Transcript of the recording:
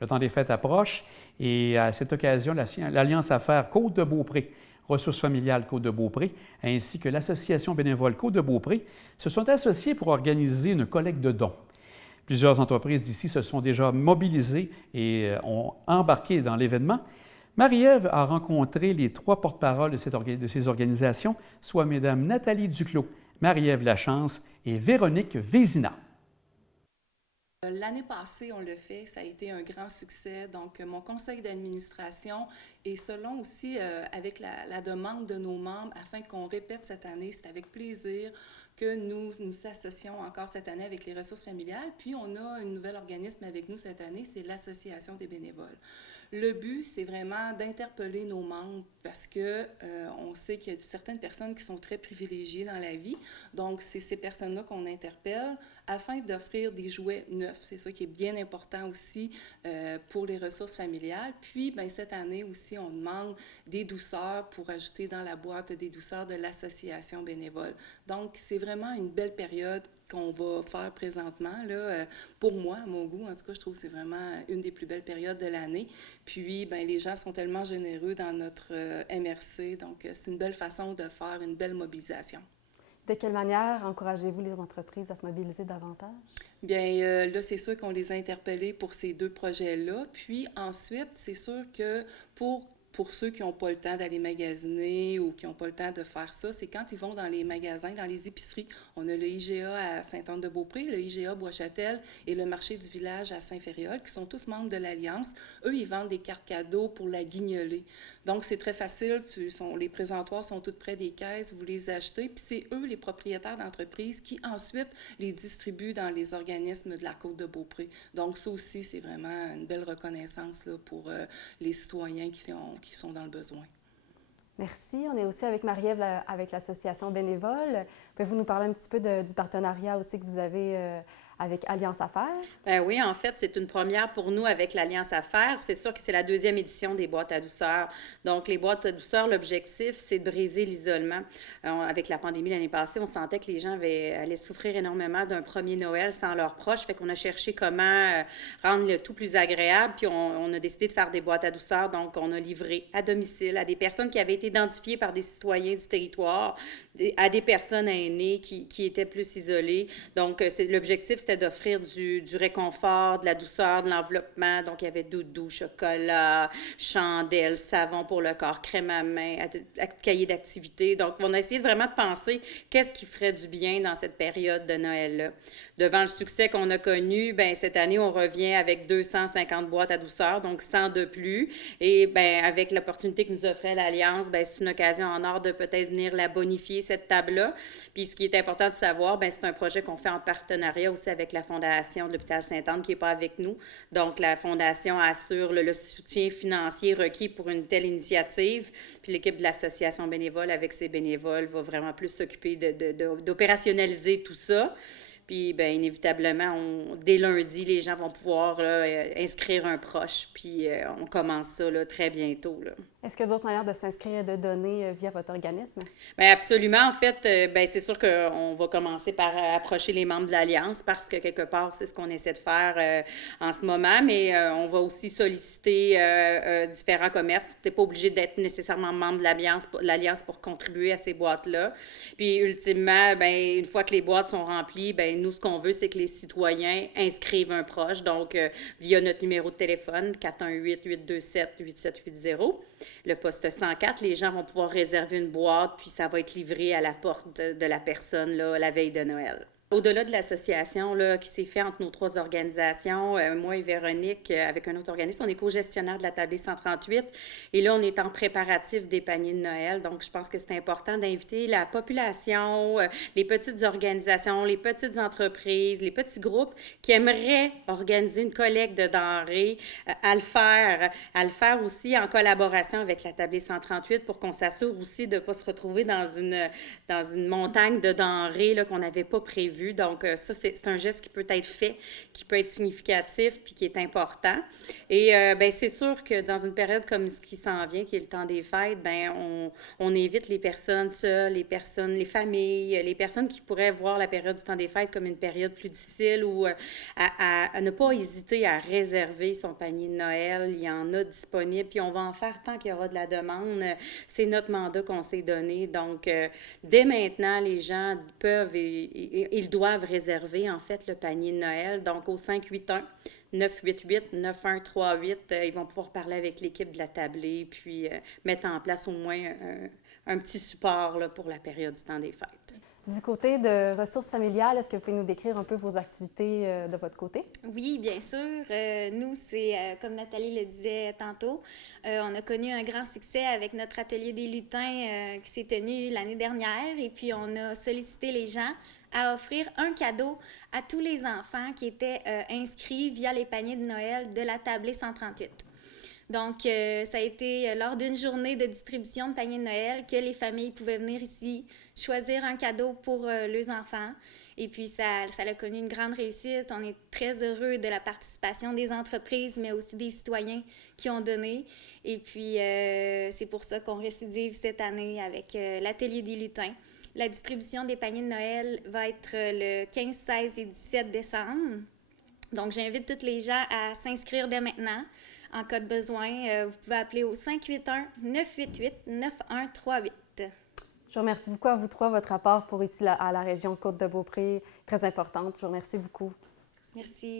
Le temps des fêtes approche et à cette occasion, l'Alliance Affaires Côte-de-Beaupré, Ressources familiales Côte-de-Beaupré, ainsi que l'Association bénévole Côte-de-Beaupré se sont associés pour organiser une collecte de dons. Plusieurs entreprises d'ici se sont déjà mobilisées et ont embarqué dans l'événement. Marie-Ève a rencontré les 3 porte-paroles de ces organisations, soit Mesdames Nathalie Duclos, Marie-Ève Lachance et Véronique Vézina. L'année passée, on l'a fait, ça a été un grand succès. Donc, mon conseil d'administration et selon aussi avec la demande de nos membres, afin qu'on répète cette année, c'est avec plaisir que nous nous associons encore cette année avec les ressources familiales. Puis, on a un nouvel organisme avec nous cette année, c'est l'Association des bénévoles. Le but, c'est vraiment d'interpeller nos membres parce que on sait qu'il y a certaines personnes qui sont très privilégiées dans la vie. Donc, c'est ces personnes-là qu'on interpelle afin d'offrir des jouets neufs. C'est ça qui est bien important aussi pour les ressources familiales. Puis, bien, cette année aussi, on demande des douceurs pour ajouter dans la boîte des douceurs de l'association bénévole. Donc, c'est vraiment une belle période qu'on va faire présentement. Là, pour moi, à mon goût, en tout cas, je trouve que c'est vraiment une des plus belles périodes de l'année. Puis, bien, les gens sont tellement généreux dans notre MRC, donc c'est une belle façon de faire une belle mobilisation. De quelle manière encouragez-vous les entreprises à se mobiliser davantage? Bien, là, c'est sûr qu'on les a interpellés pour ces 2 projets-là. Puis ensuite, c'est sûr que pour ceux qui n'ont pas le temps d'aller magasiner ou qui n'ont pas le temps de faire ça, c'est quand ils vont dans les magasins, dans les épiceries. On a le IGA à Sainte-Anne-de-Beaupré, le IGA Bois-Châtel et le marché du village à Saint-Féréol, qui sont tous membres de l'Alliance. Eux, ils vendent des cartes cadeaux pour la guignolée. Donc, c'est très facile. Les présentoirs sont tout près des caisses, vous les achetez, puis c'est eux, les propriétaires d'entreprises, qui ensuite les distribuent dans les organismes de la Côte-de-Beaupré. Donc, ça aussi, c'est vraiment une belle reconnaissance là, pour les citoyens qui sont dans le besoin. Merci. On est aussi avec Marie-Ève avec l'Association bénévole. Pouvez-vous nous parler un petit peu du partenariat aussi que vous avez avec Alliance Affaires? Bien oui, en fait, c'est une première pour nous avec l'Alliance Affaires. C'est sûr que c'est la 2e édition des boîtes à douceur. Donc, les boîtes à douceur, l'objectif, c'est de briser l'isolement. Avec la pandémie l'année passée, on sentait que les gens allaient souffrir énormément d'un premier Noël sans leurs proches. Fait qu'on a cherché comment rendre le tout plus agréable. Puis, on a décidé de faire des boîtes à douceur. Donc, on a livré à domicile à des personnes qui avaient été identifiées par des citoyens du territoire, à des personnes aînées qui étaient plus isolées. Donc, l'objectif, c'était d'offrir du réconfort, de la douceur, de l'enveloppement. Donc, il y avait doudou, chocolat, chandelles, savon pour le corps, crème à main, cahier d'activité. Donc, on a essayé vraiment de penser qu'est-ce qui ferait du bien dans cette période de Noël-là. Devant le succès qu'on a connu, bien, cette année, on revient avec 250 boîtes à douceur, donc 100 de plus. Et bien, avec l'opportunité que nous offrait l'Alliance, bien, c'est une occasion en or de peut-être venir la bonifier, cette table-là. Puis, ce qui est important de savoir, bien, c'est un projet qu'on fait en partenariat aussi avec la Fondation de l'Hôpital Sainte-Anne qui n'est pas avec nous. Donc, la Fondation assure le soutien financier requis pour une telle initiative. Puis, l'équipe de l'Association bénévole, avec ses bénévoles, va vraiment plus s'occuper d'opérationnaliser tout ça. Puis, bien, inévitablement, dès lundi, les gens vont pouvoir inscrire un proche. Puis, on commence ça là, très bientôt. Là. Est-ce qu'il y a d'autres manières de s'inscrire et de donner via votre organisme? Bien, absolument. En fait, bien, c'est sûr qu'on va commencer par approcher les membres de l'Alliance parce que, quelque part, c'est ce qu'on essaie de faire en ce moment. Mais on va aussi solliciter différents commerces. Tu n'es pas obligé d'être nécessairement membre de l'Alliance pour contribuer à ces boîtes-là. Puis, ultimement, bien, une fois que les boîtes sont remplies, bien, nous, ce qu'on veut, c'est que les citoyens inscrivent un proche. Donc, via notre numéro de téléphone, 418-827-8780. Le poste 104, les gens vont pouvoir réserver une boîte, puis ça va être livré à la porte de la personne là, la veille de Noël. Au-delà de l'association là, qui s'est faite entre nos 3 organisations, moi et Véronique, avec un autre organisme, on est co-gestionnaire de la tablée 138. Et là, on est en préparatif des paniers de Noël. Donc, je pense que c'est important d'inviter la population, les petites organisations, les petites entreprises, les petits groupes qui aimeraient organiser une collecte de denrées, à le faire aussi en collaboration avec la tablée 138 pour qu'on s'assure aussi de ne pas se retrouver dans une montagne de denrées là, qu'on n'avait pas prévues. prévu. Donc, ça, c'est un geste qui peut être fait, qui peut être significatif puis qui est important. Et bien, c'est sûr que dans une période comme ce qui s'en vient, qui est le temps des fêtes, bien, on évite les personnes seules, les familles, les personnes qui pourraient voir la période du temps des fêtes comme une période plus difficile ou à ne pas hésiter à réserver son panier de Noël. Il y en a disponible, puis on va en faire tant qu'il y aura de la demande. C'est notre mandat qu'on s'est donné. Donc, dès maintenant, les gens peuvent et ils doivent réserver, en fait, le panier de Noël. Donc, au 581-988-9138, ils vont pouvoir parler avec l'équipe de la tablée, puis mettre en place au moins un petit support là, pour la période du temps des fêtes. Du côté de ressources familiales, est-ce que vous pouvez nous décrire un peu vos activités de votre côté? Oui, bien sûr. Nous, c'est comme Nathalie le disait tantôt, on a connu un grand succès avec notre atelier des lutins qui s'est tenu l'année dernière. Et puis, on a sollicité les gens à offrir un cadeau à tous les enfants qui étaient inscrits via les paniers de Noël de la tablée 138. Donc, ça a été lors d'une journée de distribution de paniers de Noël que les familles pouvaient venir ici choisir un cadeau pour leurs enfants. Et puis, ça a connu une grande réussite. On est très heureux de la participation des entreprises, mais aussi des citoyens qui ont donné. Et puis, c'est pour ça qu'on récidive cette année avec l'atelier des lutins. La distribution des paniers de Noël va être le 15, 16 et 17 décembre. Donc, j'invite tous les gens à s'inscrire dès maintenant. En cas de besoin, vous pouvez appeler au 581-988-9138. Je vous remercie beaucoup à vous trois. Votre apport pour ici à la région Côte-de-Beaupré, très importante. Je vous remercie beaucoup. Merci.